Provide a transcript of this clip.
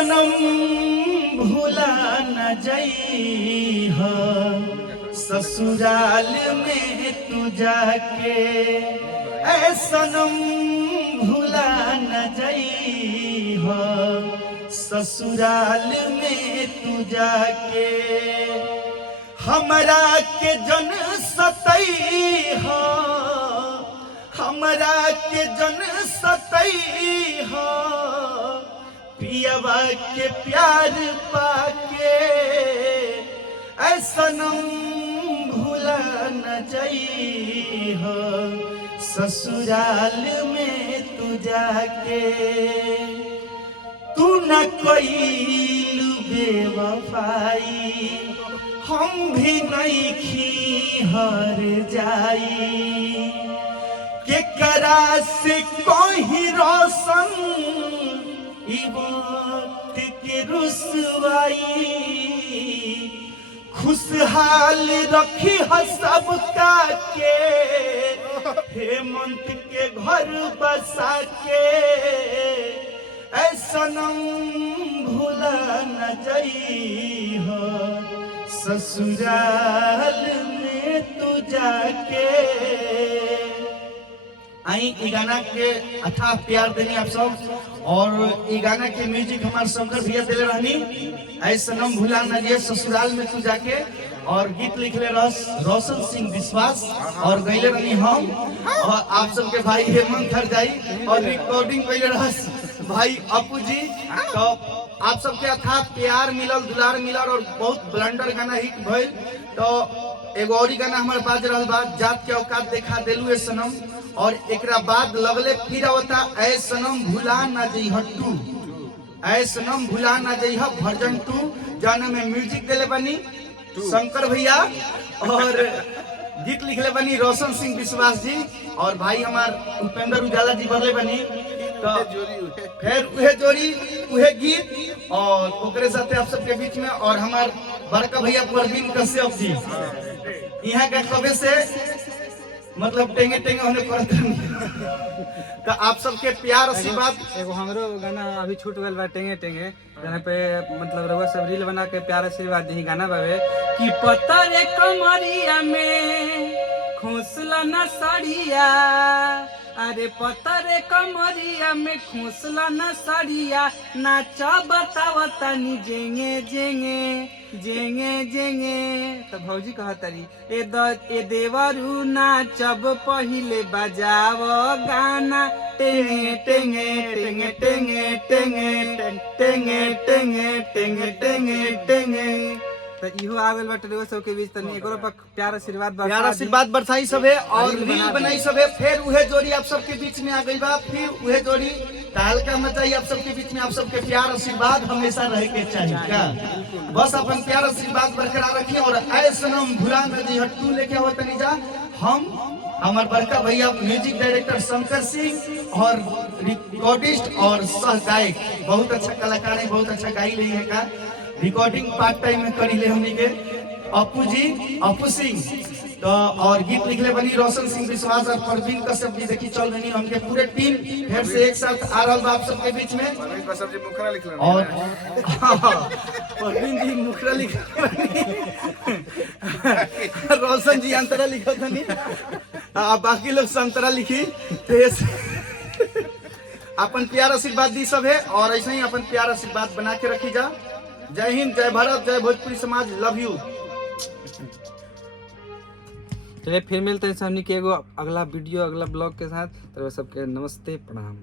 सनम भूला न जइहा ससुराल में तू जाके, ऐ सनम भूला न जइहा ससुराल में तू जाके। हमरा के जन सतइहा, हमरा के जन सतइहा पियवा के प्यार पाके, ऐ सनम भूला न जइहा ससुराल में तू जाके। तू न कइलू बेवफाई, हम भी नइखी हर जाई, केकरा से कोई रोशन ई वक्त के रुसवाई। खुशहाल रखी है सबका के, हेमंत के घर बसा के, ऐ सनम भूला न जइहा ससुराल में तू जाके। आई ई गाना के अथाह प्यार देनी आप सब, और ई गाना के म्यूजिक हमारे शंकर भैया दिले रहनी, ऐ सनम भूला न जइहा ससुराल में तू जाके। और गीत लिखले रोशन सिंह विश्वास और गईले रहनी हम, और आप सबके भाई हेमंत हरजाई, और रिकॉर्डिंग कईले रहस भाई अपू जी। तो आप सबके अथाह प्यार मिलल, दुलार मिलल, और बहुत ब्लंडर गाना हिट भइल। तो एगो और गाना हमारे बाज रहल बा, जात के औकात देखा देलू ए सनम, और एकरा बाद लगले फिर आवता ऐ सनम भूला न जइहा 2, ऐ सनम भूला न जइहा वर्जन 2, जौन में म्यूजिक देले बनी शंकर भैया, और गीत लिखले बनी रोशन सिंह विश्वास जी, और भाई हमार उपेंद्र उजाला जी बरले बनी। तो फिर उहे जोड़ी उहे गीत, और ओकरे साथे आप सबके बीच में और हमार बड़का भैया परवीन कश्यप जी, यहाँ के कबे से मतलब टेंगे टेंगे होने पड़ता। तो आप सबके प्यार आशीर्वाद। एगो हमरो गाना अभी छूट गल बा टेंगे टेंगे, जहाँ पे मतलब रउआ सब रील बना के प्यार आशीर्वाद दी गाना बावे कि पता रे कमरिया में खोसला न साड़िया, अरे पता रे कमरिया में खोसला न साड़िया, नाचा बतावा तनी जेंगे जेंगे जेंगे जेंगे। तो भौजी कहतरी ए देवरू नाचब पहिले बजाव गाना, टेंगे टेंगे टेंगे टेंगे टेंगे टेंगे टेंगे टेंगे टेंगे टेंगे। तो इहो आगल बाटे रे सबके बीच, तनी एकरो पर प्यार आशीर्वाद बरसाई सबे, और रील बनाई सबे। फिर उहे जोड़ी आप सबके बीच में आ गई बा, फिर उहे जोड़ी तहलका मचाई आप सबके बीच में। आप सबके प्यार आशीर्वाद हमेशा रहे के चाहिए क्या, बस अपन प्यार आशीर्वाद बरकरार रखिए। और ऐ सनम भूला न जइहा 2 लेके हो तनी जा। हम हमार बड़का भैया म्यूजिक डायरेक्टर शंकर सिंह, और रिकॉर्डिस्ट और सह गायक, बहुत अच्छा कलाकार है, बहुत अच्छा गाई रही है का। रिकॉर्डिंग पार्ट टाइम में करी ले हमनी के अपू जी, अपू सिंह। तो और गीत लिखले बनी रोशन सिंह विश्वास और परवीन कश्यप जी। देखी चल रही हमके पूरे टीम फिर से एक साथ आ रहा बा आप सबके बीच में। परवीन कश्यप जी मुखरा लिखले, और परवीन जी मुखरा लिखले, रोशन जी अंतरा लिखा थनी, बाकी लोग संतरा लिखी। अपन प्यार आशीर्वाद दी सब है, और ऐसे ही अपन प्यार आशीर्वाद बना के रखी जा। जय हिंद, जय भारत, जय भोजपुरी समाज, लव यू। चलिए फिर मिलते हैं हमनी के एगो अगला वीडियो, अगला ब्लॉग के साथ। तो सबके नमस्ते, प्रणाम।